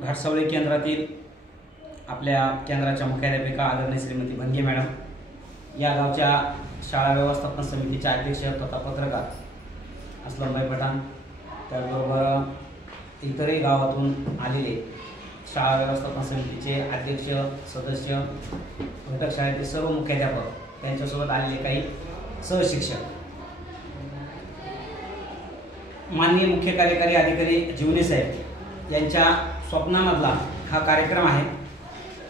घाटसावळी केंद्रातील आपल्या केंद्राच्या मुख्याध्यापिका आदरणीय श्रीमती भंगे मॅडम, या गावच्या शाळा व्यवस्थापन समितीच्या अध्यक्ष तथा पत्रकार असलमभाई पठाण, त्याचबरोबर इतरही गावातून आलेले शाळा व्यवस्थापन समितीचे अध्यक्ष सदस्य, घटक शाळेतील सर्व मुख्याध्यापक, त्यांच्यासोबत आलेले काही सहशिक्षक, माननीय मुख्य कार्यकारी अधिकारी जीवने साहेब यांच्या स्वप्नामधला हा कार्यक्रम आहे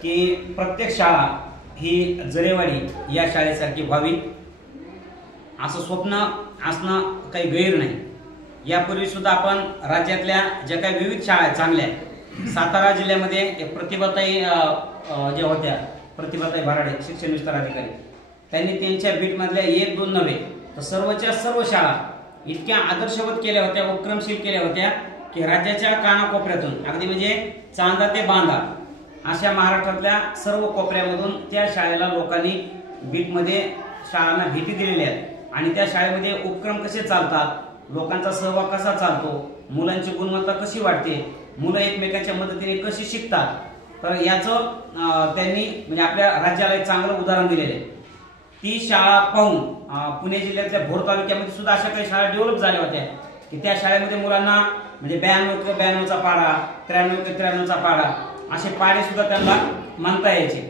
की प्रत्येक शाळा ही जरेवाडी या शाळेसारखी व्हावी, असं स्वप्न असणं काही गैर नाही। यापूर्वी सुद्धा आपण राज्यातल्या ज्या काही विविध शाळा चांगल्या आहेत, सातारा जिल्ह्यामध्ये एक प्रतिभाताई ज्या होत्या, प्रतिभाताई भराडे शिक्षण विस्तार अधिकारी, त्यांनी त्यांच्या बीटमधल्या 1-2 नव्हे तर सर्वच्या सर्व शाळा इतक्या आदर्शवत केल्या होत्या, उपक्रमशील केल्या होत्या की राज्याच्या कानाकोपऱ्यातून अगदी म्हणजे चांदा ते बांधा अशा महाराष्ट्रातल्या सर्व कोपऱ्यामधून त्या शाळेला लोकांनी बीटमध्ये शाळांना भेटी दिलेल्या आहेत आणि त्या शाळेमध्ये उपक्रम कसे चालतात, लोकांचा सहभाग कसा चालतो, मुलांची गुणवत्ता कशी वाढते, मुलं एकमेकांच्या मदतीने कशी शिकतात, तर याचं त्यांनी म्हणजे आपल्या राज्याला एक चांगलं उदाहरण दिलेलं आहे। ती शाळा पाहून पुणे जिल्ह्यातल्या भोर तालुक्यामध्ये सुद्धा अशा काही शाळा डेव्हलप झाल्या होत्या की त्या शाळेमध्ये मुलांना म्हणजे 92-92चा पाढा, 93-93चा पाढा असे पाढे सुद्धा त्यांना म्हणता यायचे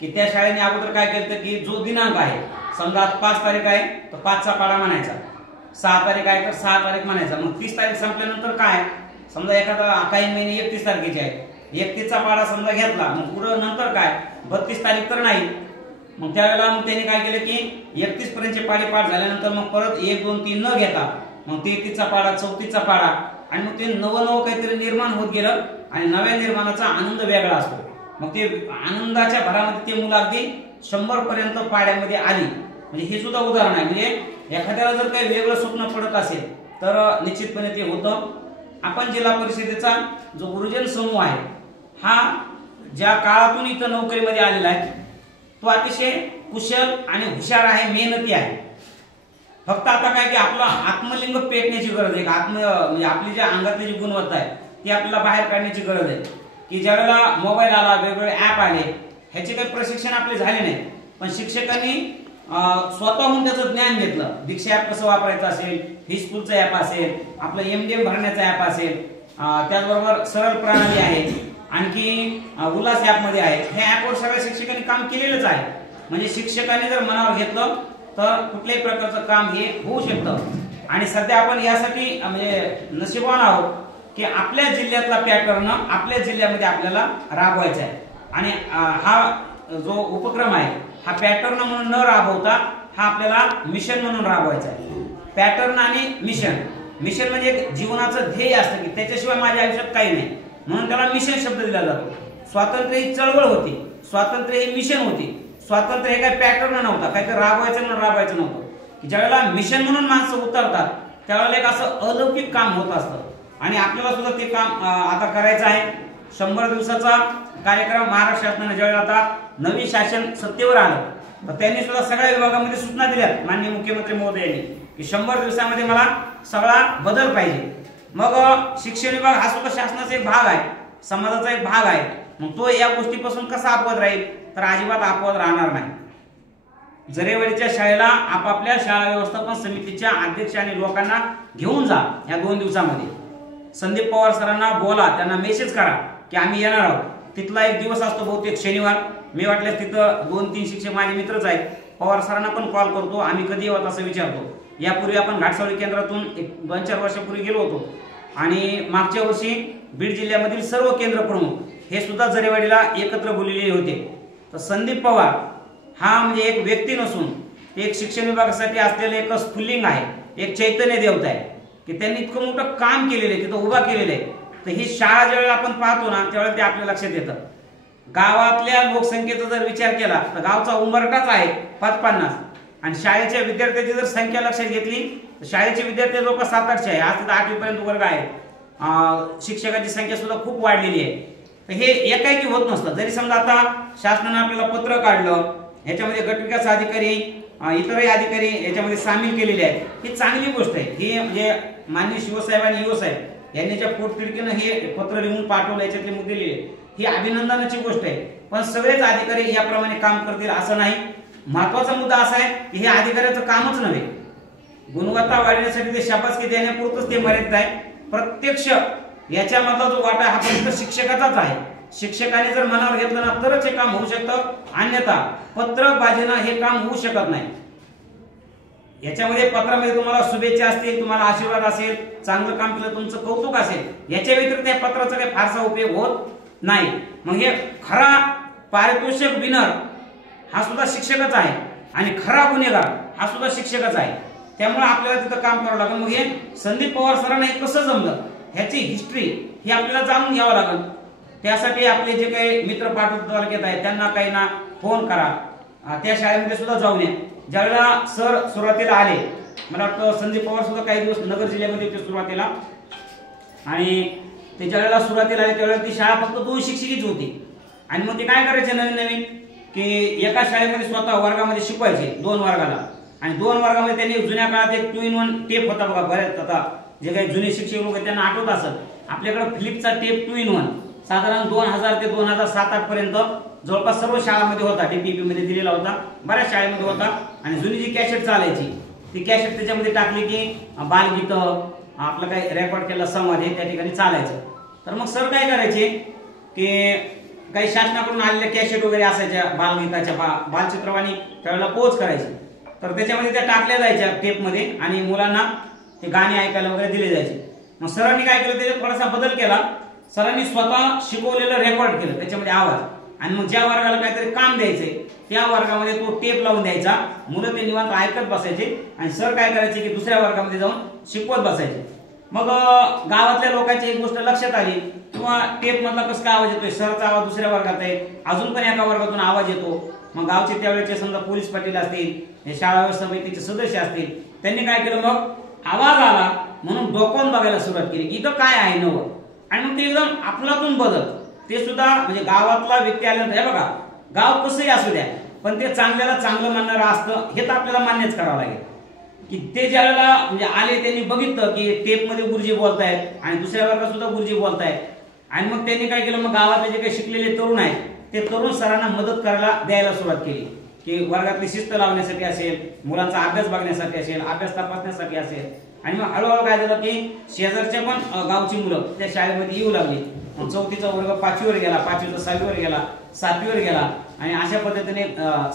की त्या शाळेने अगोदर काय केलं की जो दिनांक आहे, समजा 5 तारीख आहे तर 5चा पाढा म्हणायचा, 6 तारीख आहे तर 6 तारीख म्हणायचा, मग 30 तारीख संपल्यानंतर काय, समजा एखादा काही महिने 31 तारखेचे आहे, 31चा पाढा समजा घेतला, मग पुढे नंतर काय 32 तारीख तर नाही, मग त्यावेळेला मग त्यांनी काय केलं की 31 पर्यंतचे पाढे पाठ झाल्यानंतर मग परत 1, 2, 3 न घेता मग 33चा पाढा, 34चा पाढा आणि मग ते नवं काहीतरी निर्माण होत गेलं आणि नव्या निर्माणाचा आनंद वेगळा असतो। मग ते आनंदाच्या भरामध्ये ते मुलं अगदी 100 पर्यंत पाड्यामध्ये आली, म्हणजे हे सुद्धा उदाहरण आहे। म्हणजे एखाद्याला जर काही वेगळं स्वप्न पडत असेल तर निश्चितपणे ते होतं। आपण जिल्हा परिषदेचा जो गुरुजन समूह आहे हा ज्या काळातून इथं नोकरीमध्ये आलेला आहे तो अतिशय कुशल आणि हुशार आहे, मेहनती आहे। फक्त आता काय की आपला आत्मलिंग पेटण्याची गरज आहे, म्हणजे आपली ज्या अंगातली जी गुणवत्ता आहे ती आपल्याला बाहेर काढण्याची गरज आहे की ज्यावेळेला मोबाईल आला, वेगवेगळे ऍप आले, ह्याचे काही प्रशिक्षण आपले झाले नाही, पण शिक्षकांनी स्वतःहून त्याचं ज्ञान घेतलं। दीक्षा ऍप कसं वापरायचं असेल, ही स्कूलचं ऍप असेल, आपलं MDM भरण्याचा ऍप असेल, त्याचबरोबर सरळ प्रणाली आहे, आणखी उल्हास ऍप मध्ये आहे, हे ऍपवर सगळ्या शिक्षकांनी काम केलेलंच आहे। म्हणजे शिक्षकांनी जर मनावर घेतलं तर कुठल्याही प्रकारचं काम हे होऊ शकतं। आणि सध्या आपण यासाठी म्हणजे नशीबवान आहोत की आपल्या जिल्ह्यातला पॅटर्न आपल्या जिल्ह्यामध्ये आपल्याला राबवायचा आहे आणि हा जो उपक्रम आहे हा पॅटर्न म्हणून न राबवता हा आपल्याला मिशन म्हणून राबवायचा आहे। पॅटर्न आणि मिशन म्हणजे एक जीवनाचं ध्येय असतं की त्याच्याशिवाय माझ्या आयुष्यात काही नाही, म्हणून त्याला मिशन शब्द दिला जातो। स्वातंत्र्य ही चळवळ होती, स्वातंत्र्य ही मिशन होती, स्वातंत्र्य हे काही पॅटर्न नव्हता, काहीतरी राबवायचं म्हणून राबवायचं नव्हतं की ज्यावेळेला मिशन म्हणून माणसं उतरतात त्यावेळेला एक असं अलौकिक काम होत असतं आणि आपल्याला सुद्धा ते काम आता करायचं आहे। 100 दिवसाचा कार्यक्रम महाराष्ट्र शासनाने ज्यावेळेला आता नवीन शासन सत्तेवर आलं तर त्यांनी सुद्धा सगळ्या विभागामध्ये सूचना दिल्यात माननीय मुख्यमंत्री महोदयांनी की 100 दिवसामध्ये मला सगळा बदल पाहिजे। मग शिक्षण विभाग हा सुद्धा शासनाचा एक भाग आहे, समाजाचा एक भाग आहे, मग तो या गोष्टीपासून कसा अपवाद राहील, तर अजिबात अपवाद राहणार नाही। जरेवाडीच्या शाळेला आपापल्या शाळा व्यवस्थापन समितीच्या अध्यक्ष आणि लोकांना घेऊन जा या 2 दिवसामध्ये। संदीप पवार सरांना बोला, त्यांना मेसेज करा की आम्ही येणार आहोत। तिथला एक दिवस असतो बहुतेक शनिवार, मी वाटल्यास तिथं 2-3 शिक्षक माझे मित्रच आहेत, पवार सरांना पण कॉल करतो, आम्ही कधी येवत असं विचारतो। यापूर्वी आपण घाटसावळी केंद्रातून 2-4 वर्षापूर्वी गेलो होतो आणि मागच्या वर्षी बीड जिल्ह्यामधील सर्व केंद्र प्रमुख हे सुद्धा जरेवाडीला एकत्र बोललेले होते। तर संदीप पवार हा म्हणजे एक व्यक्ती नसून ते एक शिक्षण विभागासाठी असलेले एक स्फुल्लिंग आहे, एक चैतन्य देवता आहे की त्यांनी इतकं मोठं काम केलेलं आहे, तिथं उभा केलेलं आहे। तर ही शाळा ज्यावेळेला आपण पाहतो ना त्यावेळेला ते आपल्या लक्षात येतं। गावातल्या लोकसंख्येचा जर विचार केला तर गावचा उंबरठाच आहे 550 आणि शाळेच्या विद्यार्थ्यांची जर संख्या लक्षात घेतली तर शाळेचे विद्यार्थी जवळपास 700-800 आहे, आज तिथं 8वी पर्यंत वर्ग आहे। शिक्षकांची संख्या सुद्धा खूप वाढलेली आहे। तर हे एकाएकी होत नसतं। जरी समजा आता शासनाने आपल्याला पत्र काढलं, ह्याच्यामध्ये गटविकास अधिकारी, इतरही अधिकारी याच्यामध्ये सामील केलेले आहेत, ही चांगली गोष्ट आहे। ही म्हणजे माननीय शिवसाहेब आणि युवसाहेब यांनी ज्या पोटतिडकीनं हे पत्र लिहून पाठवलं, याच्यातले मुद्दे लिहिले, ही अभिनंदनाची गोष्ट आहे. पण सगळेच अधिकारी याप्रमाणे काम करतील असं नाही. महत्वाचा मुद्दा असा आहे की हे अधिकाऱ्याचं कामच नव्हे. गुणवत्ता वाढवण्यासाठी ते शाबासकी देण्यापुरतच ते मर्यादित आहे. प्रत्यक्ष याच्यामधला जो वाटा हा फक्त शिक्षकाचाच आहे. शिक्षकाने जर मनावर घेतलं ना तरच हे काम होऊ शकतं, अन्यथा पत्रकबाजीनं हे काम होऊ शकत नाही. याच्यामध्ये पत्रामध्ये तुम्हाला शुभेच्छा असतील, तुम्हाला आशीर्वाद असेल, चांगलं काम केलं तुमचं कौतुक असेल, याच्या व्यतिरिक्त या पत्राचा काही फारसा उपयोग होत नाही. मग हे खरा पारितोषिक विनर हा सुद्धा शिक्षकच आहे आणि खरा गुन्हेगार हा सुद्धा शिक्षकच आहे. त्यामुळे आपल्याला तिथं काम करावं लागेल. मग हे संदीप पवार सरांना हे कसं जमलं ह्याची हिस्ट्री ही आपल्याला जाणून घ्यावं लागेल. त्यासाठी आपले जे काही मित्र पाठवत तालुक्यात आहेत त्यांना काही ना फोन करा, त्या शाळेमध्ये सुद्धा जाऊन या. ज्यावेळेला सर सुरुवातीला आले, मला वाटतं संदीप पवार सुद्धा काही दिवस नगर जिल्ह्यामध्ये होते सुरुवातीला, आणि ते ज्यावेळेला सुरुवातीला आले त्यावेळेला ती शाळा फक्त 2 शिक्षकीच होती. आणि मग ते काय करायचे नवीन नवीन की एका शाळेमध्ये स्वतः वर्गामध्ये शिकवायचे 2 वर्गाला, आणि 2 वर्गामध्ये त्यांनी जुन्या काळात एक 2-in-1 टेप होता बघा. बऱ्याच आता जे काही जुने शिक्षक लोक त्यांना आठवत असत, आपल्याकडे फिलिप्सचा टेप 2-in-1 साधारण 2000 ते 2007-8 पर्यंत जवळपास सर्व शाळांमध्ये होता, डीपीपी मध्ये दिलेला होता, बऱ्याच शाळेमध्ये होता. आणि जुनी जी कॅसेट चालायची ती कॅसेट त्याच्यामध्ये टाकली की बालगीत, आपलं काही रेकॉर्ड केलेला संवाद हे त्या ठिकाणी चालायचं. तर मग सर काय करायचे की काही शासनाकडून आलेल्या कॅसेट वगैरे असायच्या बालगीताच्या, बालचित्रवाणी त्यावेळेला पोच करायची, तर त्याच्यामध्ये त्या टाकल्या जायच्या टेपमध्ये आणि मुलांना ते गाणे ऐकायला वगैरे दिले जायचे. मग सरांनी काय केलं, त्याच्यात थोडासा बदल केला. सरांनी स्वतः शिकवलेलं रेकॉर्ड केलं त्याच्यामध्ये आवाज, आणि मग ज्या वर्गाला काहीतरी काम द्यायचंय त्या वर्गामध्ये तो टेप लावून द्यायचा, मुलं ते निवांत ऐकत बसायचे, आणि सर काय करायचे की दुसऱ्या वर्गामध्ये जाऊन शिकवत बसायचे. मग गावातल्या लोकांची एक गोष्ट लक्षात आली, किंवा टेप मधला कसं काय आवाज येतोय, सरचा आवाज दुसऱ्या वर्गात आहे, अजून पण एका वर्गातून आवाज येतो. मग गावचे त्यावेळेचे समजा पोलीस पाटील असतील, शाळा व्यवस्था समितीचे सदस्य असतील, त्यांनी काय केलं, मग आवाज आला म्हणून डोकावून बघायला सुरुवात केली की इथं काय आहे नवं, आणि मग ते एकदम आपलातून बदल. ते सुद्धा म्हणजे गावातला व्यक्ती आल्यानंतर हे बघा, गाव कसंही असू द्या पण ते चांगल्याला चांगलं म्हणणारं असतं हे तर आपल्याला मान्यच करावं लागेल. की ते ज्यावेळेला म्हणजे आले त्यांनी बघितलं की टेप मध्ये गुरुजी बोलतायत आणि दुसऱ्या वर्गात सुद्धा गुरुजी बोलतायत, आणि मग त्यांनी काय केलं, मग गावातले जे काही शिकलेले तरुण आहेत ते तरुण सरांना मदत करायला द्यायला सुरुवात केली. की वर्गातली शिस्त लावण्यासाठी असेल, मुलांचा अभ्यास बघण्यासाठी असेल, अभ्यास तपासण्यासाठी असेल, आणि मग हळूहळू काय झालं की शेजारच्या पण गावची मुलं त्या शाळेमध्ये येऊ लागली. 4थीचा वर्ग 5वीवर गेला, 5वीचा 6वीवर गेला, 7वीवर गेला, आणि अशा पद्धतीने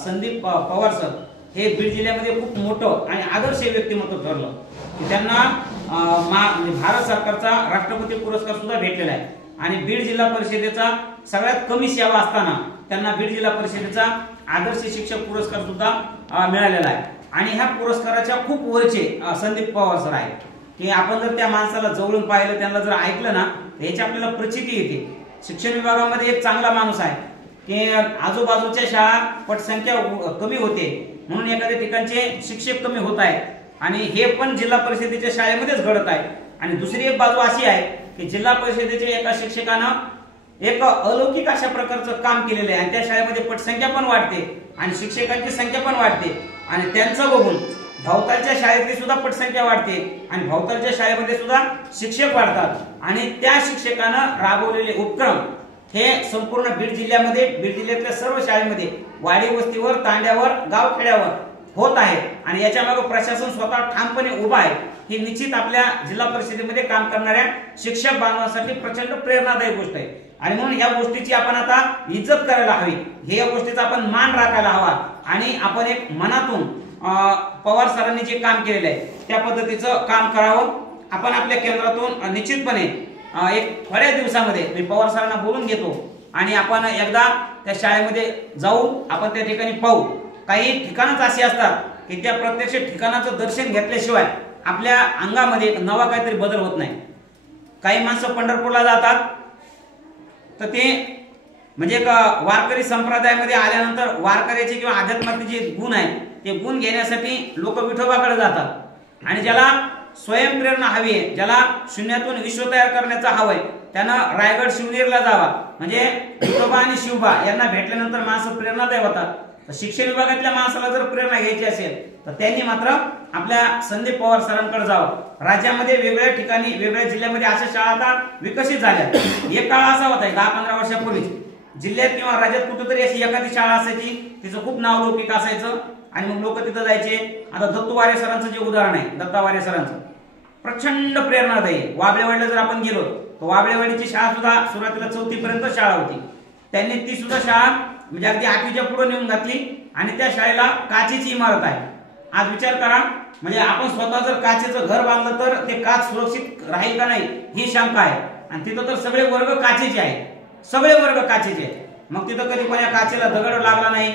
संदीप पवार सर हे बीड जिल्ह्यामध्ये खूप मोठं आणि आदर्श व्यक्तिमत्व ठरलं. की त्यांना भारत सरकारचा राष्ट्रपती पुरस्कार सुद्धा भेटलेला आहे, आणि बीड जिल्हा परिषदेचा सगळ्यात कमी सेवा असताना त्यांना बीड जिल्हा परिषदेचा आदर्श शिक्षक पुरस्कार सुद्धा मिळालेला आहे. आणि ह्या पुरस्काराच्या खूप वरचे संदीप पवार सर आहेत. की आपण जर त्या माणसाला जवळून पाहिलं, त्यांना जर ऐकलं ना, याची आपल्याला प्रचिती येते. शिक्षण विभागामध्ये एक चांगला माणूस आहे की आजूबाजूच्या शाळा पटसंख्या कमी होते म्हणून एखाद्या ठिकाणचे शिक्षक कमी होत आहेत, आणि हे पण जिल्हा परिषदेच्या शाळेमध्येच घडत आहे. आणि दुसरी एक बाजू अशी आहे की जिल्हा परिषदेच्या एका शिक्षकानं एक अलौकिक अशा प्रकारचं काम केलेलं आहे, आणि त्या शाळेमध्ये पटसंख्या पण वाढते आणि शिक्षकांची संख्या पण वाढते, आणि त्यांचं बघून भवतालच्या शाळेतली सुद्धा पटसंख्या वाढते, आणि भवतालच्या शाळेमध्ये सुद्धा शिक्षक वाढतात. आणि त्या शिक्षकानं राबवलेले उपक्रम हे संपूर्ण बीड जिल्ह्यामध्ये, बीड जिल्ह्यातल्या सर्व शाळेमध्ये, वाडी वस्तीवर, तांड्यावर, गावखेड्यावर होत आहे. आणि याच्या मागे प्रशासन स्वतः ठामपणे उभा आहे. ही निश्चित आपल्या जिल्हा परिषदेमध्ये काम करणाऱ्या शिक्षक बांधवांसाठी प्रचंड प्रेरणादायी गोष्ट आहे. आणि म्हणून या गोष्टीची आपण आता इज्जत करायला हवी, हे या गोष्टीचा आपण मान राखायला हवा, आणि आपण एक मनातून पवार सरांनी जे काम केलेलं आहे त्या पद्धतीचं काम करावं. आपण आपल्या केंद्रातून निश्चितपणे एक थोड्या दिवसामध्ये मी पवार सरांना बोलून घेतो, आणि आपण एकदा त्या शाळेमध्ये जाऊ, आपण त्या ठिकाणी पाहू. काही ठिकाणच अशी असतात की त्या प्रत्यक्ष ठिकाणाचं दर्शन घेतल्याशिवाय आपल्या अंगामध्ये एक नवा काहीतरी बदल होत नाही. काही माणसं पंढरपूरला जातात तर ते म्हणजे एक वारकरी संप्रदायामध्ये आल्यानंतर वारकऱ्याचे किंवा अध्यात्माचे जे गुण आहेत ते गुण घेण्यासाठी लोक विठोबाकडे जातात, आणि ज्याला स्वयंप्रेरणा हवी आहे, ज्याला शून्यातून विश्व तयार करण्याचा हवंय, त्यानं रायगड शिवनेरला जावा. म्हणजे विठोबा आणि शिवबा यांना भेटल्यानंतर माणसं प्रेरणादायी होतात. शिक्षण विभागातल्या माणसाला जर प्रेरणा घ्यायची असेल तर त्यांनी मात्र आपल्या संदीप पवार सरांकडे जावं. राज्यामध्ये वेगवेगळ्या ठिकाणी वेगवेगळ्या जिल्ह्यामध्ये अशा शाळा आता विकसित झाल्या. एक काळ असा होता 10-15 वर्षापूर्वी जिल्ह्यात किंवा राज्यात कुठेतरी अशी एखादी शाळा असायची, तिचं खूप नावलौकिक असायचं आणि मग लोक तिथं जायचे. आता दत्तू वारे सरांचं जे उदाहरण आहे, दत्ता वारे सरांचं प्रचंड प्रेरणादायी. वाबळेवाडीला जर आपण गेलो तर वाबळेवाडीची शाळा सुद्धा सुरुवातीला 4थी पर्यंत शाळा होती. त्यांनी ती सुद्धा शाळा म्हणजे अगदी 8वीच्या पुढे नेऊन घातली आणि त्या शाळेला काचेची इमारत आहे. आज विचार करा, म्हणजे आपण स्वतः जर काचेचं घर बांधलं तर ते काच सुरक्षित राहील का नाही ही शंका आहे. आणि तिथं तर सगळे वर्ग काचेचे आहेत, सगळे वर्ग काचेचे आहेत. मग तिथं कधी कोणा काचेला दगड लागला नाही.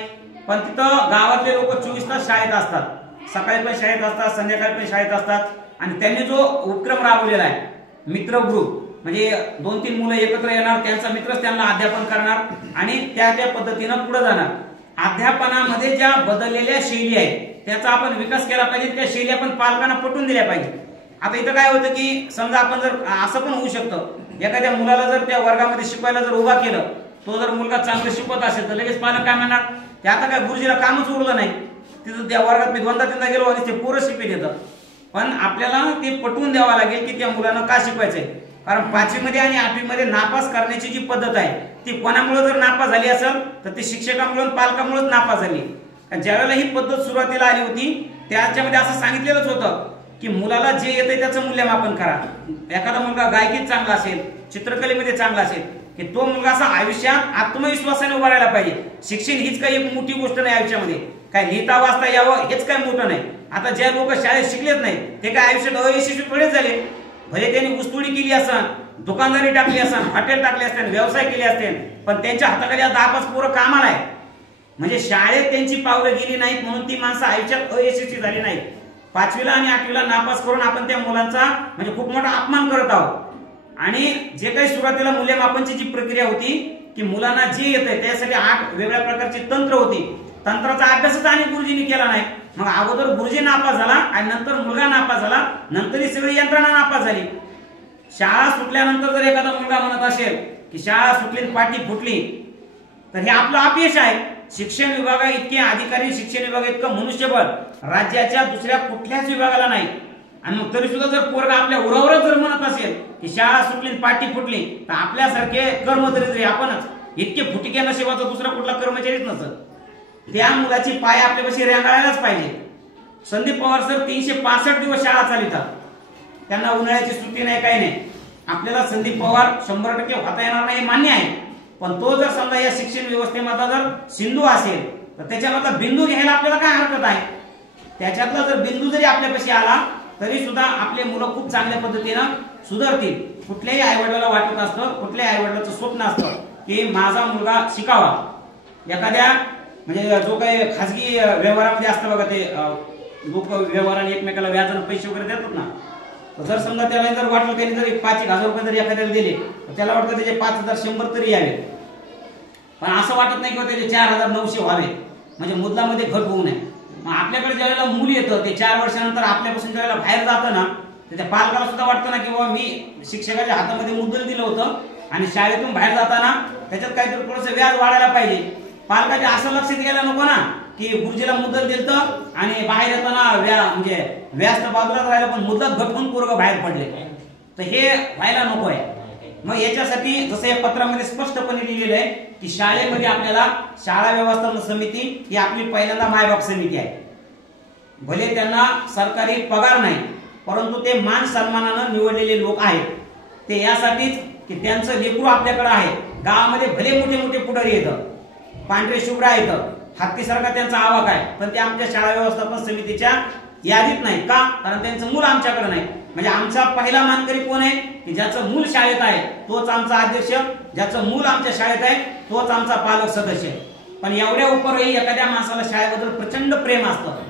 पण तिथं गावातले लोक 24 तास शाळेत असतात, सकाळी पण शाळेत असतात, संध्याकाळी पण शाळेत असतात. आणि त्यांनी जो उपक्रम राबवलेला आहे मित्र ग्रुप, म्हणजे 2-3 मुलं एकत्र येणार, त्यांचा मित्रच त्यांना अध्यापन करणार आणि त्या पद्धतीनं पुढे जाणार. अध्यापनामध्ये ज्या बदललेल्या शैली आहेत त्याचा आपण विकास केला पाहिजे, त्या शैली आपण पालकांना पटवून दिल्या पाहिजे. आता इथं काय होतं की समजा आपण जर असं पण होऊ शकतं, एखाद्या मुलाला जर त्या वर्गामध्ये शिकवायला जर उभा केलं, तो जर मुलगा चांगलं शिकवत असेल तर लगेच पालक काय म्हणणार, ते आता काय गुरुजीला कामच उरलं नाही, तिथं त्या वर्गात मी 2दा-3दा गेलो आणि ते पोरं शिकवित येतं. पण आपल्याला ते पटवून द्यावं लागेल की त्या मुलांना का शिकवायचंय. कारण 5वी मध्ये आणि 8वी मध्ये नापास करण्याची जी पद्धत आहे ती कोणामुळे जर नापास झाली असेल तर ती शिक्षकांमुळे पालकांमुळेच नापास झाली. कारण ज्यावेळेला ही पद्धत सुरुवातीला आली होती त्याच्यामध्ये असं सांगितलेलंच होतं की मुलाला जे येतंय त्याचं मूल्यमापन करा. एखादा मुलगा गायकीत चांगला असेल, चित्रकलेमध्ये चांगला असेल, की तो मुलगा असा आयुष्यात आत्मविश्वासाने उभा राहायला पाहिजे. शिक्षण हीच काही एक मोठी गोष्ट नाही आयुष्यामध्ये, काय लिहिता वाचता यावं हेच काय मोठं नाही. आता ज्या लोक शाळेत शिकलेच नाही ते काय आयुष्यात अयशस्वी थोडेच झाले. भले त्यांनी ऊसतोडी केली असेल, दुकानदारी टाकली असेल, हॉटेल टाकले असतील, व्यवसाय केले असतील, पण त्यांच्या हाताखाली आज 10-5 पोरं कामाला आहे. म्हणजे शाळेत त्यांची पावलं गेली नाहीत म्हणून ती माणसं आयुष्यात अयशस्वी झाली नाहीत. 5वीला आणि 8वीला नापास करून आपण त्या मुलांचा म्हणजे खूप मोठा अपमान करत आहोत. आणि जे काही सुरुवातीला मूल्यमापनची जी प्रक्रिया होती की मुलांना जे येतंय त्यासाठी 8 वेगळ्या प्रकारची तंत्र होती, तंत्राचा अभ्यासच आणि गुरुजींनी केला नाही. मग अगोदर गुरुजी नापास झाला आणि नंतर मुलगा नापास झाला, नंतर ही सगळी यंत्रणा नापास झाली. शाळा सुटल्यानंतर जर एखादा मुलगा म्हणत असेल की शाळा सुटली पाठी फुटली तर हे आपलं अपयश आहे. शिक्षण विभागा इतके अधिकारी, शिक्षण विभाग इतकं मनुष्यबळ राज्याच्या दुसऱ्या कुठल्याच विभागाला नाही. आणि मग तरी सुद्धा जर पोरगा आपल्या उरावरच जर म्हणत असेल की शाळा सुटली पाठी फुटली तर आपल्यासारखे कर्मचारी आपणच इतके फुटक्या नशिबाचा दुसरा कुठला कर्मचारीच नसत. त्या मुलाची पाय आपल्यापाशी रेंगाळायलाच पाहिजे. संदीप पवार सर 365 दिवस शाळा चालवतात, त्यांना उन्हाळ्याची सुट्टी नाही, काही नाही. आपल्याला संदीप पवार 100% होता येणार नाही मान्य आहे, पण तो जर समजा या शिक्षण व्यवस्थेमधला जर सिंधू असेल तर त्याच्यामधला बिंदू घ्यायला आपल्याला काय हरकत आहे. त्याच्यातला जर बिंदू जरी आपल्यापाशी आला तरी सुद्धा आपले मुलं खूप चांगल्या पद्धतीनं सुधारतील. कुठल्याही आईवडिलाला वाटत असतं, कुठल्याही आईवडिलाचं स्वप्न असतं की माझा मुलगा शिकावा. एखाद्या म्हणजे जो काही खाजगी व्यवहारामध्ये असतं बघा, ते लोक व्यवहाराने एकमेकाला व्याजाने पैसे वगैरे देतात ना, तर जर समजा त्याला जर वाटलं त्यांनी जर 5,000 रुपये जर एखाद्याला दिले तर त्याला वाटतं त्याचे 5,100 तरी यावे. पण असं वाटत नाही की त्याचे 4,900 व्हावे, म्हणजे मुद्दलामध्ये घट होऊ नये. मग आपल्याकडे ज्यावेळेला मूल येतं ते 4 वर्षानंतर आपल्यापासून ज्यावेळेला बाहेर जातं ना, त्याच्या पालकाला सुद्धा वाटतं ना की बाबा मी शिक्षकाच्या हातामध्ये मुद्दल दिलं होतं आणि शाळेतून बाहेर जाताना त्याच्यात काहीतरी थोडंसं व्याज वाढायला पाहिजे. पालकाच्या असं लक्षात घ्यायला नको ना की गुरुजीला मुद्दल दिलं आणि बाहेर येताना म्हणजे व्याज तर बाजूलाच राहिलं पण मुद्दत घटवून पोरगं बाहेर पडले, तर हे व्हायला नको आहे. मग याच्यासाठी जसं या पत्रामध्ये स्पष्टपणे लिहिलेलं आहे की शाळेमध्ये आपल्याला शाळा व्यवस्थापन समिती ही आपली पहिल्यांदा मायबाप समिती आहे. भले त्यांना सरकारी पगार नाही परंतु ते मान सन्मानानं निवडलेले लोक आहेत. ते यासाठीच की त्यांचं लेकरू आपल्याकडे आहे. गावामध्ये भले मोठे मोठे पुढारी येतं, पांढरे शुभ्रा येतं, हत्तीसारखा त्यांचा आवाक आहे, पण ते आमच्या शाळा व्यवस्थापन समितीच्या यादीत नाही. का? कारण त्यांचं मूल आमच्याकडे नाही. म्हणजे आमचा पहिला मानकरी कोण आहे की ज्याचं मूल शाळेत आहे तोच आमचा अध्यक्ष, ज्याचं मूल आमच्या शाळेत आहे तोच आमचा पालक सदस्य. पण एवढ्या उपरही एखाद्या माणसाला शाळेबद्दल प्रचंड प्रेम असतं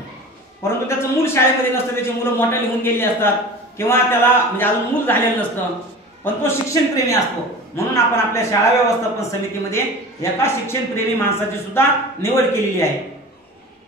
परंतु त्याचं मूल शाळेमध्ये नसतं, त्याची मुलं मोठ्या लिहून गेली असतात किंवा त्याला म्हणजे अजून मूल झालेलं नसतं, पण तो शिक्षण प्रेमी असतो. म्हणून आपण आपल्या शाळा व्यवस्थापन समितीमध्ये एका शिक्षण प्रेमी माणसाची सुद्धा निवड केलेली आहे.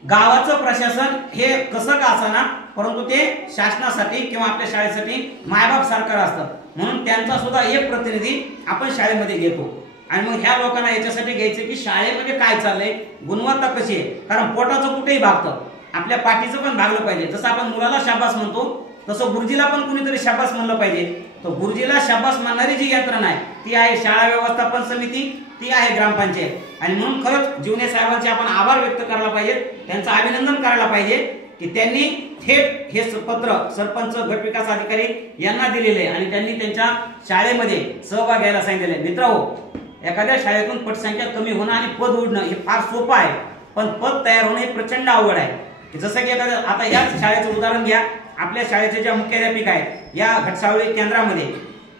गावाचं प्रशासन हे कसं का असाना परंतु ते शासनासाठी किंवा आपल्या शाळेसाठी मायबाप सरकार असतं, म्हणून त्यांचा सुद्धा एक प्रतिनिधी आपण शाळेमध्ये घेतो. आणि मग ह्या लोकांना याच्यासाठी घ्यायचं की शाळेमध्ये काय चाललंय, गुणवत्ता कशी आहे. कारण पोटाचं कुठेही भागतं, आपल्या पाठीचं पण भागलं पाहिजे. जसं आपण मुलाला शाबास म्हणतो तसं गुरुजीला पण कुणीतरी शाबास म्हणलं पाहिजे. तर गुरुजीला शाबास म्हणणारी जी यंत्रणा आहे ती आहे शाळा व्यवस्थापन समिती, ती आहे ग्रामपंचायत. आणि म्हणून खरंच जीवने साहेबांचे आपण आभार व्यक्त करायला पाहिजे, त्यांचं अभिनंदन करायला पाहिजे की त्यांनी थेट हे पत्र सरपंच गटविकास अधिकारी यांना दिलेले आणि त्यांनी त्यांच्या शाळेमध्ये सहभाग घ्यायला सांगितलेले. मित्रहो, एखाद्या शाळेतून पटसंख्या कमी होणं आणि पद उडणं हे फार सोपं आहे, पण पद तयार होणं हे प्रचंड अवघड आहे. जसं की आता याच शाळेचं उदाहरण घ्या. आपल्या शाळेचे ज्या मुख्याध्यापिका आहेत या घाटसावळी केंद्रामध्ये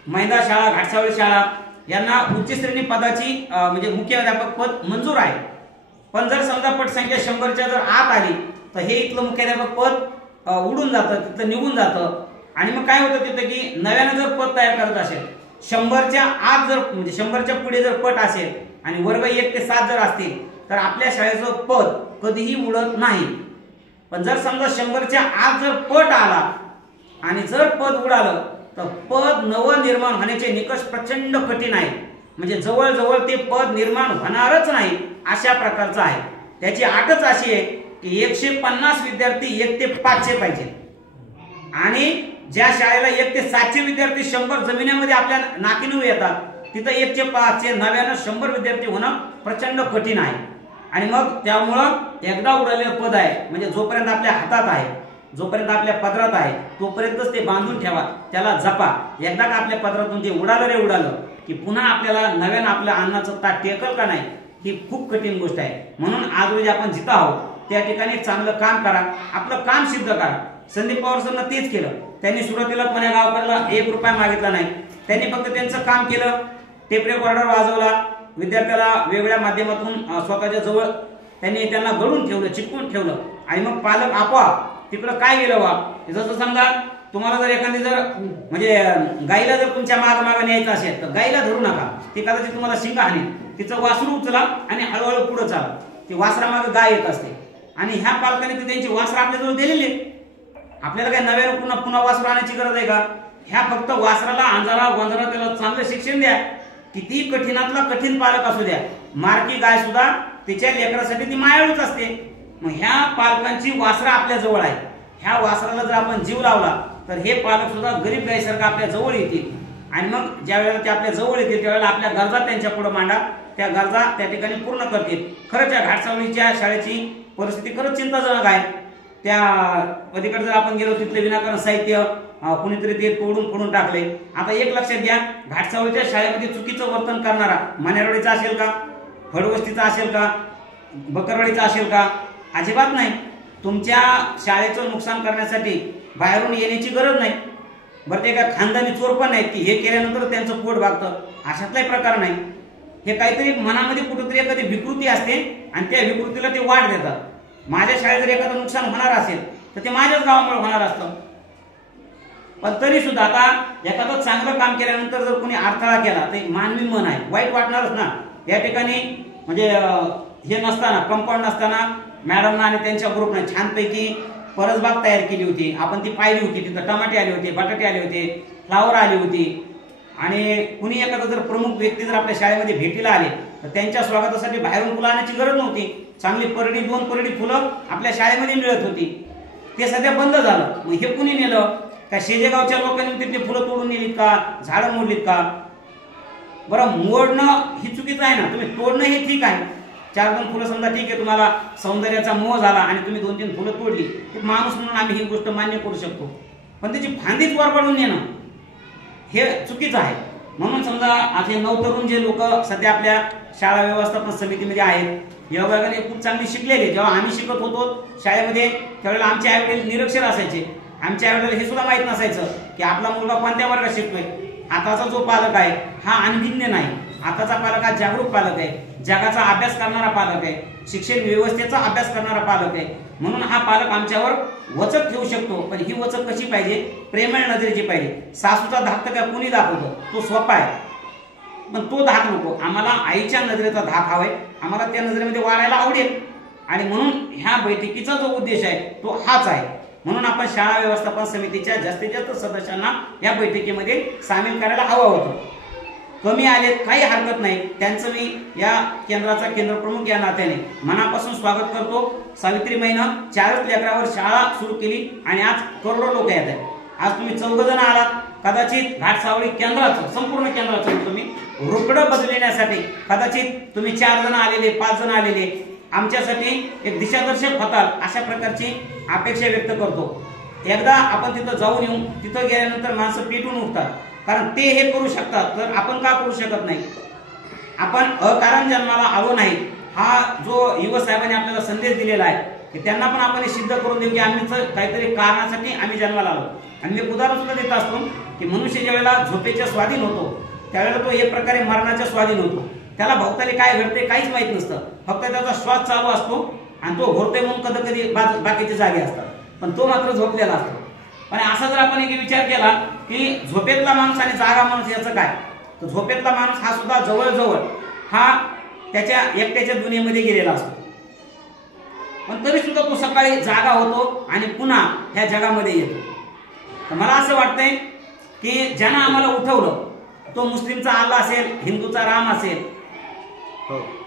मैदा शाळा, घाटसावळी शाळा यांना उच्च श्रेणी पदाची म्हणजे मुख्याध्यापक पद मंजूर आहे. पण जर समजा पटसंख्या 100च्या जर आत आली तर हे इथलं मुख्याध्यापक पद उडून जातं, तिथं निघून जातं. आणि मग काय होतं तिथं की नव्यानं जर पद तयार करत असेल 100च्या आत जर म्हणजे 100च्या पुढे जर पट असेल आणि वर्ग 1 ते 7 जर असतील तर आपल्या शाळेचं पद कधीही उडत नाही. पण जर समजा 100च्या आत जर पट आला आणि जर पद उडालं तर पद नवनिर्माण होण्याचे निकष प्रचंड कठीण आहे. म्हणजे जवळजवळ ते पद निर्माण होणारच नाही अशा प्रकारचं आहे. त्याची अटच अशी आहे की 150 विद्यार्थी 1 ते 500 पाहिजे. आणि ज्या शाळेला 1 ते 700 विद्यार्थी 100 जमिनीमध्ये आपल्या नाकीनऊ येतात तिथं 1 ते 500 नव्यानं 100 विद्यार्थी होणं प्रचंड कठीण आहे. आणि मग त्यामुळं एकदा उडालेलं पद आहे म्हणजे जोपर्यंत आपल्या हातात आहे, जोपर्यंत आपल्या पदरात आहे तोपर्यंतच ते बांधून ठेवा, त्याला जपा. एकदा का आपल्या पदरातून ते उडालं रे उडालं की पुन्हा आपल्याला नव्यानं आपल्या अन्नाचं ताट टेकल का नाही ही खूप कठीण गोष्ट आहे. म्हणून आज रोजी आपण जिथं आहोत त्या ठिकाणी चांगलं काम करा, आपलं काम सिद्ध करा. संदीप पवार सरनं तेच केलं. त्यांनी सुरुवातीला पुण्या गावकरला 1 रुपया मागितला नाही. त्यांनी फक्त त्यांचं काम केलं, टेप रेकॉर्डर वाजवला, विद्यार्थ्याला वेगळ्या माध्यमातून स्वतःच्या जवळ त्यांना घडून ठेवलं, चिटकून ठेवलं. आणि मग पालक आपोआप तिकडं काय गेलं वा. जसं समजा तुम्हाला जर एखादी जर म्हणजे गाईला जर तुमच्या माग न्यायचं असेल तर गाईला धरू नका, ती कदाचित तुम्हाला शिंगा हानी. तिचं वासरू उचला आणि हळूहळू पुढे चाला, ती वासरामागे गाय येत असते. आणि ह्या पालकांनी तर त्यांची वासरं आपल्याजवळ दिलेली आहे. आपल्याला काय नव्यानं पुन्हा वासरू आणायची गरज आहे का? ह्या फक्त वासराला अंजारा गोंजारा त्याला चांगलं शिक्षण द्या. किती कठीणातला कठीण पालक असू द्या, मारकी गाय सुद्धा तिच्या लेकरासाठी ती मायाळूच असते. मग ह्या पालकांची वासरं आपल्या जवळ आहे. ह्या वासराला जर आपण जीव लावला तर हे पालक सुद्धा गरीब गायसारखं आपल्या जवळ येतील. आणि मग ज्या वेळेला ते आपल्या जवळ येतील त्यावेळेला आपल्या गरजा त्यांच्या पुढे मांडा, त्या गरजा त्या ठिकाणी पूर्ण करतील. खरंच या घाटसावळीच्या शाळेची परिस्थिती खरंच चिंताजनक आहे. त्या पलीकडे जर आपण गेलो तिथले विनाकारण साहित्य कुणीतरी ते तोडून फोडून टाकले. आता एक लक्षात घ्या, घाटसावळीच्या शाळेमध्ये चुकीचं वर्तन करणारा मानेरवाडीचा असेल का, फडवस्तीचा असेल का, बकरवाडीचा असेल का, अजिबात नाही. तुमच्या शाळेचं नुकसान करण्यासाठी बाहेरून येण्याची गरज नाही. बरं, ते काय खानदानी चोर पण नाहीत की हे केल्यानंतर त्यांचं पोट भागतं, अशातलाही प्रकार नाही. हे काहीतरी मनामध्ये कुठेतरी एखादी विकृती असते आणि त्या विकृतीला ते वाढ देतात. माझ्या शाळेत जर एखादं नुकसान होणार असेल तर ते माझ्याच गावामुळे होणार असतं. पण तरी सुद्धा आता एखादं चांगलं काम केल्यानंतर जर कोणी अडथळा केला तर मानवी मन आहे, वाईट वाटणारच ना. या ठिकाणी म्हणजे हे नसताना, कंपाऊंड नसताना मॅडमना आणि त्यांच्या ग्रुपने छानपैकी परसबाग तयार केली होती. आपण ती पाहिली होती. तिथं टमाटे आले होते, बटाटे आले होते, फ्लावर आली होती. आणि कुणी एखादा जर प्रमुख व्यक्ती जर आपल्या शाळेमध्ये भेटीला आले तर त्यांच्या स्वागतासाठी बाहेरून फुलं आणायची गरज नव्हती. चांगली परडी 2 परडी फुलं आपल्या शाळेमध्ये मिळत होती. ते सध्या बंद झालं. मग हे कुणी नेलं? का शेजेगावच्या लोकांनी तिथली फुलं तोडून नेलीत का, झाडं मोडलीत का? बरं, मोडणं ही चुकीचं आहे ना. तुम्ही तोडणं हे ठीक आहे. 4-2 फुलं समजा ठीक आहे, तुम्हाला सौंदर्याचा मोह झाला आणि तुम्ही 2-3 फुलं तोडली, माणूस म्हणून आम्ही ही गोष्ट मान्य करू शकतो. पण त्याची फांदीच वरबाडून नेणं हे चुकीचं आहे. म्हणून समजा आज हे नवतरुण जे लोक सध्या आपल्या शाळा व्यवस्थापन समितीमध्ये आहेत, योगायोगाने खूप चांगली शिकलेले. जेव्हा आम्ही शिकत होतो शाळेमध्ये त्यावेळेला आमचे आईवडील निरक्षर असायचे. आमच्या आईवडिलांना हे सुद्धा माहित नसायचं की आपला मुलगा कोणत्या वर्गात शिकतोय. आताचा जो पालक आहे हा अनभिज्ञ नाही. आताचा पालक हा जागरूक पालक आहे, जगाचा अभ्यास करणारा पालक आहे, शिक्षण व्यवस्थेचा अभ्यास करणारा पालक आहे. म्हणून हा पालक आमच्यावर वचक ठेवू शकतो. पण ही वचक कशी पाहिजे? प्रेमळ नजरेची पाहिजे. सासूचा धाक तर काय कोणी दाखवतो, तो सोपा आहे, पण तो धाक नको. आम्हाला आईच्या नजरेचा धाक हवाय, आम्हाला त्या नजरेमध्ये वाढायला आवडेल. आणि म्हणून ह्या बैठकीचा जो उद्देश आहे तो हाच आहे. म्हणून आपण शाळा व्यवस्थापन समितीच्या जास्तीत जास्त सदस्यांना या बैठकीमध्ये सामील करायला हवं होतं. कमी आलेत काही हरकत नाही, त्यांचं मी या केंद्राचा केंद्रप्रमुख या नात्याने मनापासून स्वागत करतो. सावित्री महिनं 4 लेकरावर शाळा सुरू केली आणि आज करोडो लोक येत आहेत. आज तुम्ही 14 जण आलात, कदाचित घाटसावळी केंद्राचं संपूर्ण केंद्राचं तुम्ही रोकडं बदलण्यासाठी कदाचित तुम्ही 4 जण आलेले 5 जण आलेले आमच्यासाठी एक दिशादर्शक होताल अशा प्रकारची अपेक्षा व्यक्त करतो. एकदा आपण तिथं जाऊन येऊन तिथं गेल्यानंतर माणसं पेटून उठतात, कारण ते हे करू शकतात तर आपण का करू शकत नाही. आपण अकारण जन्माला आलो नाही हा जो युवा साहेबांनी आपल्याला संदेश दिलेला आहे की त्यांना पण आपण सिद्ध करून देऊ की आम्ही काहीतरी कारणासाठी आम्ही जन्माला आलो. आणि मी उदाहरण सुद्धा देत असतो की मनुष्य ज्यावेळेला झोपेच्या स्वाधीन होतो त्यावेळेला तो एक प्रकारे मरणाच्या स्वाधीन होतो. त्याला भोवताली काय घडते काहीच माहित नसतं, फक्त त्याचा श्वास चालू असतो आणि तो घोरते म्हणून कधी कधी बाकीचे जागे असतात, पण तो मात्र झोपलेला असतो. पण असा जर आपण एक विचार केला की झोपेतला माणूस आणि जागा माणूस याचं काय, तर झोपेतला माणूस हा सुद्धा जवळजवळ हा त्याच्या एकट्याच्या दुनियेमध्ये गेलेला असतो, पण तरी सुद्धा तो सकाळी जागा होतो आणि पुन्हा ह्या जगामध्ये येतो. तर मला असं वाटतंय की ज्यानं आम्हाला उठवलं तो मुस्लिमचा अल्लाह असेल, हिंदूचा राम असेल,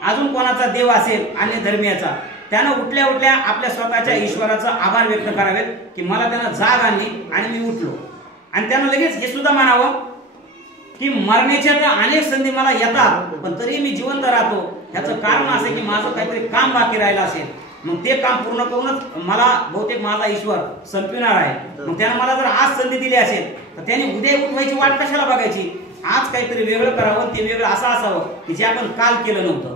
अजून कोणाचा देव असेल अन्य धर्मीयाचा, त्यानं उठल्या उठल्या आपल्या स्वतःच्या ईश्वराचा आभार व्यक्त करावेत की मला त्यानं जाग आणली आणि मी उठलो. आणि त्यानं लगेच हे सुद्धा म्हणावं की मरण्याच्या तर अनेक संधी मला येतात पण तरी मी जिवंत राहतो. ह्याचं कारण असं की माझं काहीतरी काम बाकी राहिलं असेल, मग ते काम पूर्ण करूनच मला बहुतेक माझा ईश्वर संपविणार आहे. मग त्यानं मला जर आज संधी दिली असेल तर त्याने उद्या उठवायची वाट कशाला बघायची. आज काहीतरी वेगळं करावं, ते वेगळं असं असावं की जे आपण काल केलं नव्हतं.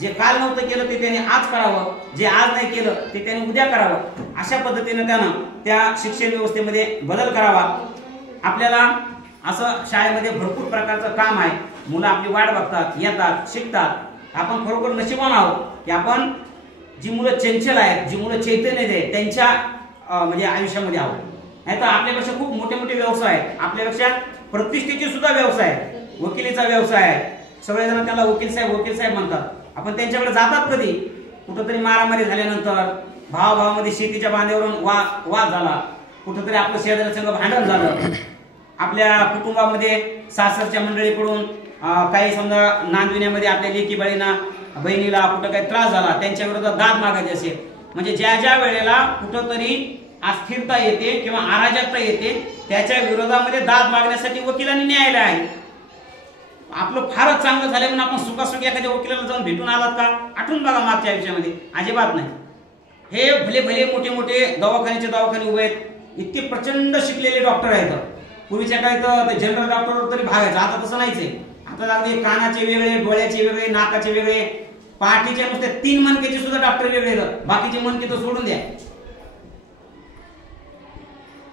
जे काल नव्हतं केलं ते त्याने आज करावं, जे आज नाही केलं ते त्याने उद्या करावं. अशा पद्धतीने त्यानं त्या शिक्षण व्यवस्थेमध्ये बदल करावा. आपल्याला असं शाळेमध्ये भरपूर प्रकारचं काम आहे. मुलं आपली वाट बघतात, येतात, शिकतात. आपण खरोखर नशिबान आहोत की आपण जी मुलं चंचल आहेत, जी मुलं चैतन्य आहेत त्यांच्या म्हणजे आयुष्यामध्ये आहोत. नाही तर आपल्यापेक्षा खूप मोठे मोठे व्यवसाय आहेत, आपल्यापेक्षा प्रतिष्ठेचे सुद्धा व्यवसाय आहेत. वकिलीचा व्यवसाय आहे, सगळेजण त्याला वकील साहेब म्हणतात. आपण त्यांच्याकडे जातात कधी, कुठंतरी मारामारी झाल्यानंतर भावाभावामध्ये शेतीच्या बांध्यावरून वाद झाला, कुठंतरी आपलं शेजाऱ्याचं भांडण झालं, आपल्या कुटुंबामध्ये सासरच्या मंडळीकडून काही समजा नांदविण्यामध्ये आपल्या लेकी बहिणीला कुठं काही त्रास झाला, त्यांच्या विरोधात दाद मागायची असेल, म्हणजे ज्या ज्या वेळेला कुठंतरी अस्थिरता येते किंवा अराजकता येते त्याच्या विरोधामध्ये दाद मागण्यासाठी वकिलांनी न्यायालय आहे. आपलं फारच चांगलं झालं म्हणून आपण सुखासुखी एखाद्या वकिलाला जाऊन भेटून आलात का, आठवून बघा मागच्या आयुष्यामध्ये, अजिबात नाही. हे भले भले मोठे मोठे दवाखाने उभे आहेत, इतके प्रचंड शिकलेले डॉक्टर आहेत. पूर्वीच्या काळी तर जनरल डॉक्टरवर तरी भागायचं, आता तसं नाहीच आहे. आता अगदी कानाचे वेगळे, डोळ्याचे वेगळे, नाकाचे वेगळे, पाठीचे नुसते 3 मणक्याचे सुद्धा डॉक्टर वेगळे, बाकीचे मणके तर सोडून द्या.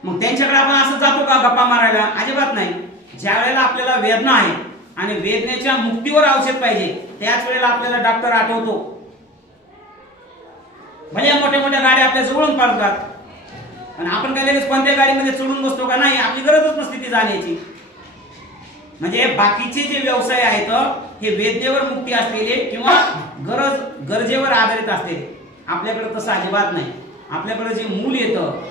मग त्यांच्याकडे आपण असं जातो का गप्पा मारायला, अजिबात नाही. ज्या वेळेला आपल्याला वेदना आहे आणि वेदनेच्या मुक्तीवर औषध पाहिजे त्याच वेळेला आपल्याला डॉक्टर आठवतो. भले मोठ्या मोठ्या गाड्या आपल्या जवळून पाळतात आणि आपण काय लगेच कोणत्या गाडीमध्ये चढून बसतो का, नाही, आपली गरजच नसते ती जाण्याची. म्हणजे बाकीचे जे व्यवसाय आहेत हे वेदनेवर मुक्ती असलेले किंवा गरजेवर आधारित असलेले, आपल्याकडे तसं अजिबात नाही. आपल्याकडे जे मूल येतं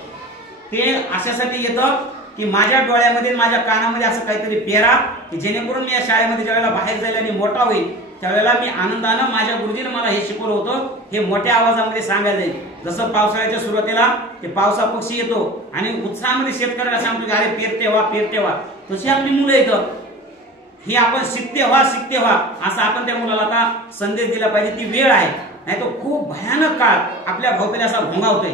ते अशासाठी येतं की माझ्या डोळ्यामध्ये माझ्या कानामध्ये असं काहीतरी पेरा की जेणेकरून मी या शाळेमध्ये ज्यावेळेला बाहेर जाईल आणि मोठा होईल त्यावेळेला मी आनंदानं माझ्या गुरुजीने मला हे शिकवलं होतं हे मोठ्या आवाजामध्ये सांगायला जाईल. जसं पावसाळ्याच्या सुरुवातीला ते पावसा पक्षी येतो आणि उत्साहामध्ये शेतकऱ्याला सांगतो की अरे पेरते व्हा, तशी आपली मुलं येतं. ही आपण शिकते व्हा असं आपण त्या मुलाला आता संदेश दिला पाहिजे. ती वेळ आहे, नाही तो खूप भयानक काळ आपल्या भोवताली असा घोंगावतोय.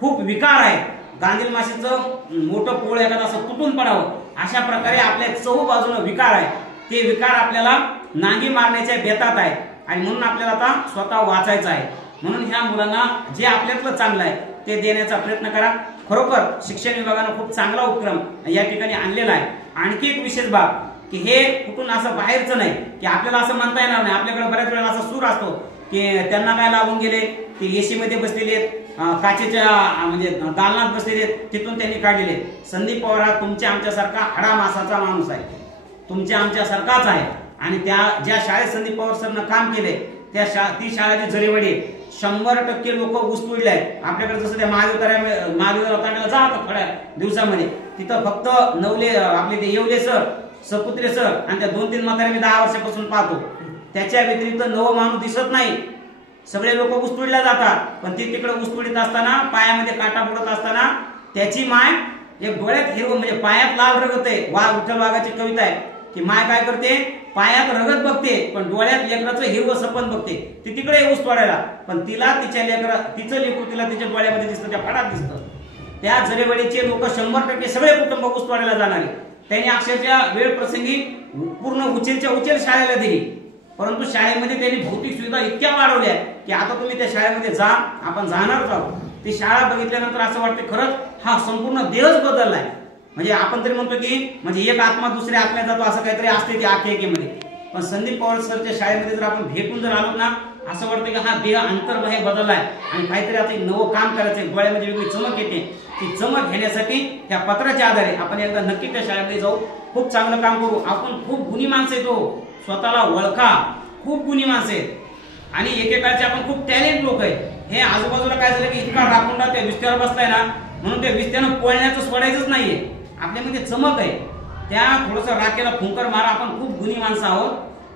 खूप विकार आहे. गांधील माशीचं मोठं पोळ एखादं असं तुटून पडावं अशा प्रकारे आपल्या चहू बाजूने विकार आहे. ते विकार आपल्याला नांगी मारण्याच्या बेतात आहेत आणि म्हणून आपल्याला आता स्वतः वाचायचं आहे. म्हणून ह्या मुलांना जे आपल्यातलं चांगलं आहे ते देण्याचा प्रयत्न करा. खरोखर शिक्षण विभागानं खूप चांगला उपक्रम या ठिकाणी आणलेला आहे. आणखी एक विशेष बाब की हे कुठून असं बाहेरचं नाही की आपल्याला असं म्हणता येणार नाही. आपल्याकडे बऱ्याच वेळेला असा सूर असतो की त्यांना काय लागून गेले, ते एसी मध्ये बसलेले आहेत, काचेच्या म्हणजे दालनात बसलेले, तिथून त्यांनी काढलेले. संदीप पवार हा तुमच्या आमच्यासारखा हाडा मासाचा माणूस आहे, तुमच्या आमच्यासारखाच आहे. आणि त्या ज्या शाळेत संदीप पवार सरनं काम केले ती शाळेची जरीवडी 100% लोक ऊस तोडले आहेत. आपल्याकडे जसं त्या महादेव तांड्याला जा थोड्या दिवसामध्ये, तिथं फक्त आपले ते येवले सर सपुत्रे सर आणि त्या 2-3 म्हातारे मी 10 वर्षापासून पाहतो, त्याच्या व्यतिरिक्त नवं माणूस दिसत नाही. सगळे लोक ऊसतोडीला जातात, पण ती तिकडे ऊसतोडीत असताना पायामध्ये काटा बुडत असताना त्याची माय एक डोळ्यात हिरवं म्हणजे पायात लाल रगत आहे. विठ्ठल वाघाची कविता आहे की माय काय करते, पायात रगत बघते पण डोळ्यात लेकराचं हिरवं सपन बघते. ती तिकडे ऊस तोडायला, पण तिला तिच्या तिचं लेकरू तिला तिच्या डोळ्यामध्ये दिसतं, त्या फाडात दिसतं. त्या जरेवाडीचे लोक 100% सगळे कुटुंब ऊस तोडायला जाणारे. त्यांनी अक्षरशः वेळ प्रसंगी पूर्ण उचेलच्या उचेल शाळेला दिली, परंतु शाळेमध्ये त्यांनी भौतिक सुविधा इतक्या वाढवल्या की आता तुम्ही त्या शाळेमध्ये जा, आपण जाणारच आहोत. ती शाळा बघितल्यानंतर असं वाटतं खरंच हा संपूर्ण देहच बदललाय. म्हणजे आपण तरी म्हणतो की म्हणजे एक आत्मा दुसऱ्या आत्म्यात जातो असं काहीतरी असते ती आख्यायिकेमध्ये. पण संदीप पवार सरच्या शाळेमध्ये जर आपण भेटून जर आलो ना, असं वाटतं की हा देह अंतर्बाह्य बदललाय आणि काहीतरी आता नवं काम करायचंय. डोळ्यामध्ये वेगळी चमक येते. ती चमक घेण्यासाठी त्या पत्राच्या आधारे आपण एकदा नक्की त्या शाळेमध्ये जाऊ, खूप चांगलं काम करू. आपण खूप गुणी माणसं येतो, स्वतःला ओळखा, खूप गुणी माणसं आहेत आणि एकेकाळचे आपण खूप टॅलेंट लोक आहेत. हे आजूबाजूला काय झालं की इतका राखुंडा त्या विस्त्यावर बसलाय ना, म्हणून त्या विस्त्यानं पळण्याचं सोडायचंच नाहीये. आपल्यामध्ये चमक आहे, त्या थोडंसं राखेला फुंकर मारा. आपण खूप गुणी माणसं आहोत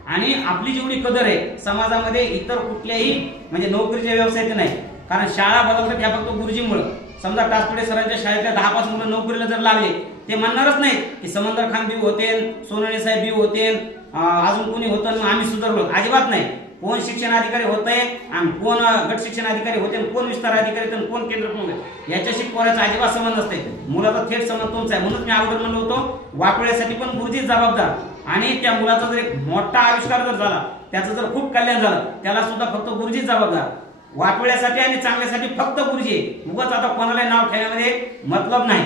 आणि आपली जेवढी कदर आहे समाजामध्ये इतर कुठल्याही म्हणजे नोकरीच्या व्यवसायात नाही. कारण शाळा बदलतात ह्या फक्त गुरुजीमुळे. समजा टासपुडे सरांच्या शाळेतल्या 10-5 मुलं नोकरीला जर लागले, ते म्हणणारच नाहीत की समंदर खान बी होते, सोनवणे साहेब बी होते, अजून कोणी होतं आम्ही सुधारलो. अजिबात नाही. कोण शिक्षण अधिकारी होत आहे आणि कोण गट शिक्षण अधिकारी होते, कोण विस्तार अधिकारी होते, कोण केंद्र प्रमुख, याच्याशी पोराचा अजिबात संबंध नसते. मुलाचा थेट संबंध तुमचा आहे. म्हणून मी अगोदर म्हणलो होतो वाटोळ्यासाठी पण गुरुजीच जबाबदार. आणि त्या मुलाचा जर एक मोठा आविष्कार जर झाला, त्याचं जर खूप कल्याण झालं, त्याला सुद्धा फक्त गुरुजीच जबाबदार. वाटोळ्यासाठी आणि चांगल्यासाठी फक्त गुरुजी. उगाच आता कोणाला नाव ठेवण्यामध्ये मतलब नाही.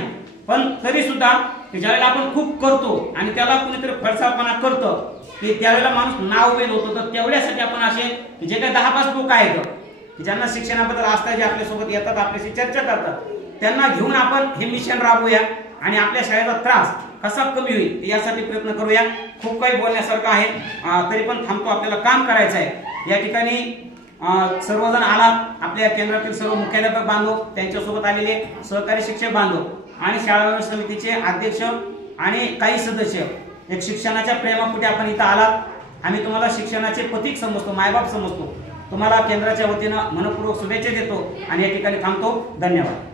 पण तरी सुद्धा ज्यावेळेला आपण खूप करतो आणि त्याला कुणीतरी फडसापणा करतं की त्यावेळेला माणूस नाव वेल होतो. तर तेवढ्यासाठी आपण असे जे काही 10-5 लोक आहेत की ज्यांना शिक्षणाबद्दल आस्था, जे आपल्यासोबत येतात, आपल्याशी चर्चा करतात, त्यांना घेऊन आपण हे मिशन राबवूया आणि आपल्या शाळेचा त्रास कसा कमी होईल यासाठी प्रयत्न करूया. खूप काही बोलण्यासारखं आहे, तरी पण थांबतो, आपल्याला काम करायचं आहे. या ठिकाणी सर्वजण आला, आपल्या केंद्रातील सर्व मुख्याध्यापक बांधव, त्यांच्यासोबत आलेले सहकारी शिक्षक बांधव आणि शाळा समितीचे अध्यक्ष आणि काही सदस्य, एक शिक्षणाच्या प्रेमापोटी आपण इथं आलात. आम्ही तुम्हाला शिक्षणाचे पथिक समजतो, मायबाप समजतो. तुम्हाला केंद्राच्या वतीनं मनपूर्वक शुभेच्छा देतो आणि या ठिकाणी थांबतो. धन्यवाद.